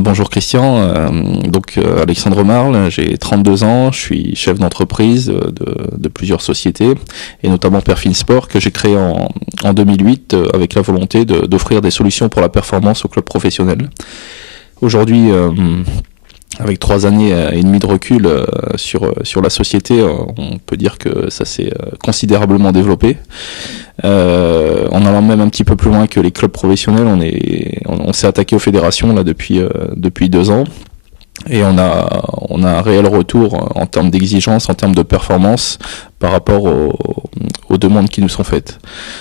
Bonjour Christian, Alexandre Marle, j'ai 32 ans, je suis chef d'entreprise de plusieurs sociétés et notamment Perfin Sport que j'ai créé en 2008 avec la volonté d'offrir des solutions pour la performance au club professionnel. Aujourd'hui, avec 3 années et demie de recul sur la société, on peut dire que ça s'est considérablement développé. En allant même un petit peu plus loin que les clubs professionnels, on s'est attaqué aux fédérations là depuis 2 ans. Et on a un réel retour en termes d'exigence, en termes de performance par rapport aux demandes qui nous sont faites.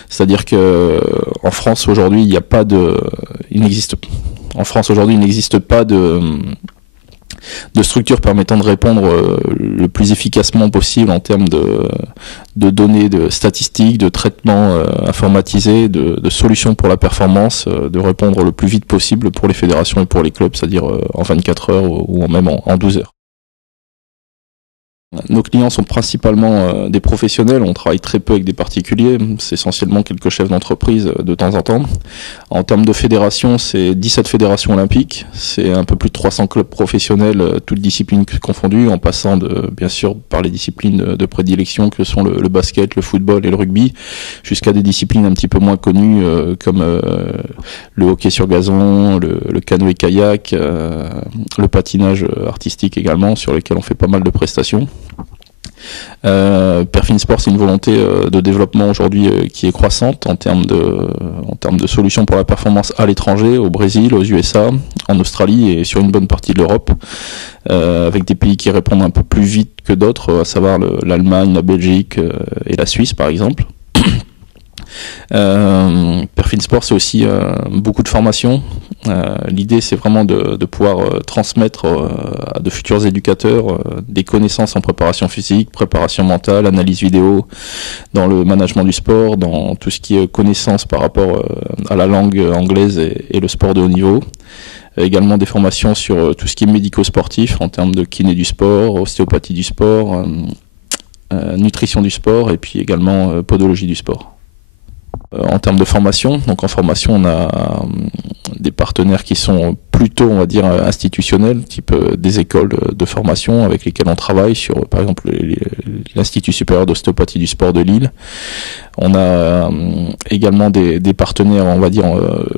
C'est-à-dire que en France aujourd'hui, il n'existe pas de structures permettant de répondre le plus efficacement possible en termes de données, de statistiques, de traitements informatisés, de solutions pour la performance, de répondre le plus vite possible pour les fédérations et pour les clubs, c'est-à-dire en 24 heures ou même en 12 heures. Nos clients sont principalement des professionnels, on travaille très peu avec des particuliers, c'est essentiellement quelques chefs d'entreprise de temps en temps. En termes de fédération, c'est 17 fédérations olympiques, c'est un peu plus de 300 clubs professionnels, toutes disciplines confondues, en passant bien sûr par les disciplines de prédilection que sont le basket, le football et le rugby, jusqu'à des disciplines un petit peu moins connues comme le hockey sur gazon, le canoë-kayak, le patinage artistique également, sur lequel on fait pas mal de prestations. Perfin Sport, c'est une volonté de développement aujourd'hui qui est croissante en termes de solutions pour la performance à l'étranger, au Brésil, aux USA, en Australie et sur une bonne partie de l'Europe, avec des pays qui répondent un peu plus vite que d'autres, à savoir l'Allemagne, la Belgique et la Suisse par exemple. Perfin Sport, c'est aussi beaucoup de formation. L'idée, c'est vraiment de pouvoir transmettre à de futurs éducateurs des connaissances en préparation physique, préparation mentale, analyse vidéo, dans le management du sport, dans tout ce qui est connaissances par rapport à la langue anglaise et le sport de haut niveau. Également des formations sur tout ce qui est médico-sportif en termes de kiné du sport, ostéopathie du sport, nutrition du sport et puis également podologie du sport. En termes de formation, donc en formation on a des partenaires qui sont plutôt, on va dire, institutionnels, type des écoles de formation avec lesquelles on travaille sur par exemple l'Institut supérieur d'ostéopathie du sport de Lille. On a également des partenaires, on va dire,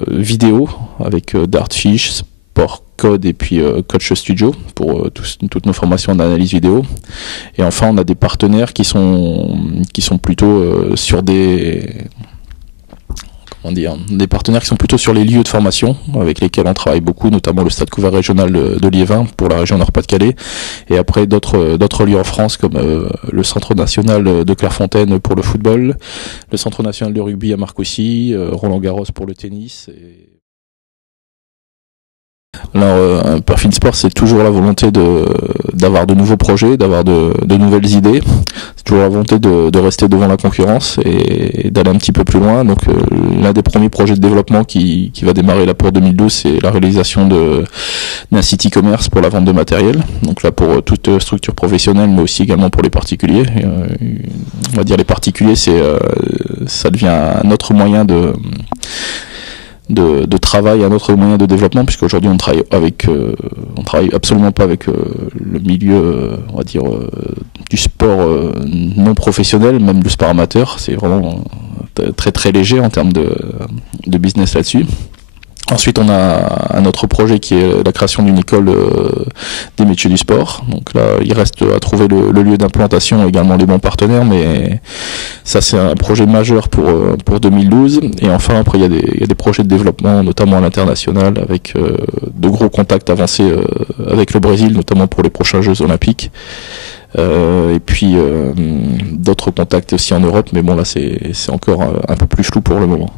vidéo avec Dartfish, Sport Code et puis Coach Studio pour toutes nos formations d'analyse vidéo. Et enfin on a des partenaires qui sont plutôt sur des partenaires qui sont plutôt sur les lieux de formation avec lesquels on travaille beaucoup, notamment le Stade couvert régional de Liévin pour la région Nord-Pas-de-Calais, et après d'autres lieux en France comme le Centre national de Clairefontaine pour le football, le Centre national de rugby à Marcoussis, Roland-Garros pour le tennis. Alors, Perfin Sport, c'est toujours la volonté d'avoir de nouveaux projets, d'avoir de nouvelles idées. C'est toujours la volonté de rester devant la concurrence et d'aller un petit peu plus loin. Donc, l'un des premiers projets de développement qui va démarrer là pour 2012, c'est la réalisation d'un site e-commerce pour la vente de matériel. Donc là, pour toute structure professionnelle, mais aussi également pour les particuliers. On va dire les particuliers, ça devient un autre moyen de travail, un autre moyen de développement, puisqu'aujourd'hui on travaille absolument pas avec le milieu, on va dire, du sport non professionnel, même du sport amateur. C'est vraiment très très léger en termes de business là-dessus. Ensuite, on a un autre projet qui est la création d'une école des métiers du sport. Donc là, il reste à trouver le lieu d'implantation, également les bons partenaires, mais ça c'est un projet majeur pour 2012. Et enfin, après, il y a des projets de développement, notamment à l'international, avec de gros contacts avancés avec le Brésil, notamment pour les prochains Jeux Olympiques. Et puis d'autres contacts aussi en Europe, mais bon là c'est encore un peu plus flou pour le moment.